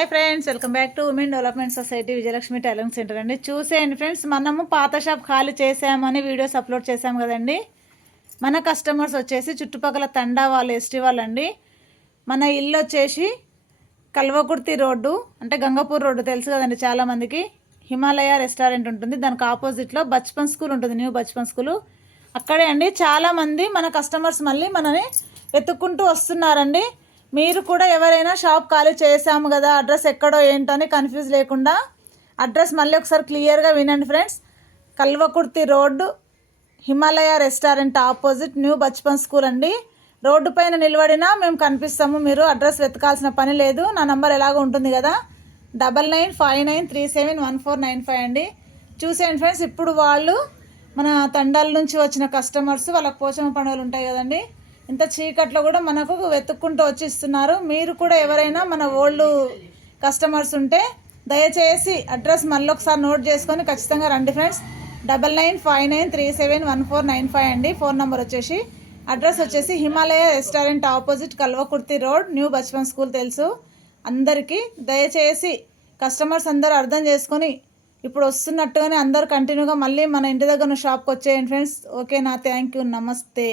Hi friends welcome back to women development society Vijayalakshmi tailoring centre అండి. చూసేయండి friends మనము పాత షాప్ ఖాళీ చేసామని వీడియోస్ అప్లోడ్ చేసాం కదండి. మన కస్టమర్స్ వచ్చేసి చుట్టుపక్కల తండా వాళ్ళు ఎస్టీ వాళ్ళు అండి. మన ఇల్లు వచ్చేసి కల్వకుర్తి రోడ్డు అంటే గంగపూర్ రోడ్డు తెలుసు కదండి చాలామందికి. హిమాలయ రెస్టారెంట్ ఉంటుంది దానికి ఆపోజిట్లో బచ్పన్ స్కూల్ ఉంటుంది న్యూ బచ్పన్ స్కూల్. అక్కడే అండి చాలామంది మన కస్టమర్స్ మళ్ళీ మనని వెతుక్కుంటూ వస్తున్నారండి. మీరు కూడా ఎవరైనా షాప్ ఖాళీ చేసాము కదా అడ్రస్ ఎక్కడో ఏంటని కన్ఫ్యూజ్ లేకుండా అడ్రస్ మళ్ళీ ఒకసారి క్లియర్గా వినండి friends Kalwakurthy road Himalaya restaurant opposite new Bachpan school అండి. రోడ్డు పైన నిలబడినా మేము కనిపిస్తాము మీరు అడ్రస్ వెతకాల్సిన పని లేదు. నా నంబర్ ఎలాగో ఉంటుంది కదా double nine five nine three seven one four nine five అండి. చూసేయండి ఫ్రెండ్స్ ఇప్పుడు వాళ్ళు మన తండాల నుంచి వచ్చిన కస్టమర్స్ వాళ్ళకి పోచమ్మ పండుగలు ఉంటాయి కదండి. ఇంత చీకట్లో కూడా మనకు వెతుక్కుంటూ వచ్చి ఇస్తున్నారు మీరు కూడా ఎవరైనా మన ఓల్డ్ కస్టమర్స్ ఉంటే దయచేసి అడ్రస్ మళ్ళీ ఒకసారి నోట్ చేసుకొని ఖచ్చితంగా రండి friends. Double nine five nine three seven one four nine five అండి. ఫోన్ నెంబర్ వచ్చేసి అడ్రస్ వచ్చేసి Himalaya restaurant opposite Kalwakurthy road new Bachpan school తెలుసు. అందరికీ దయచేసి కస్టమర్స్ అందరూ అర్థం చేసుకొని ఇప్పుడు వస్తున్నట్టుగానే అందరూ కంటిన్యూగా మళ్ళీ మన ఇంటి దగ్గర ఉన్న షాప్కి వచ్చేయండి ఫ్రెండ్స్. ఓకేనా? Thank you. నమస్తే.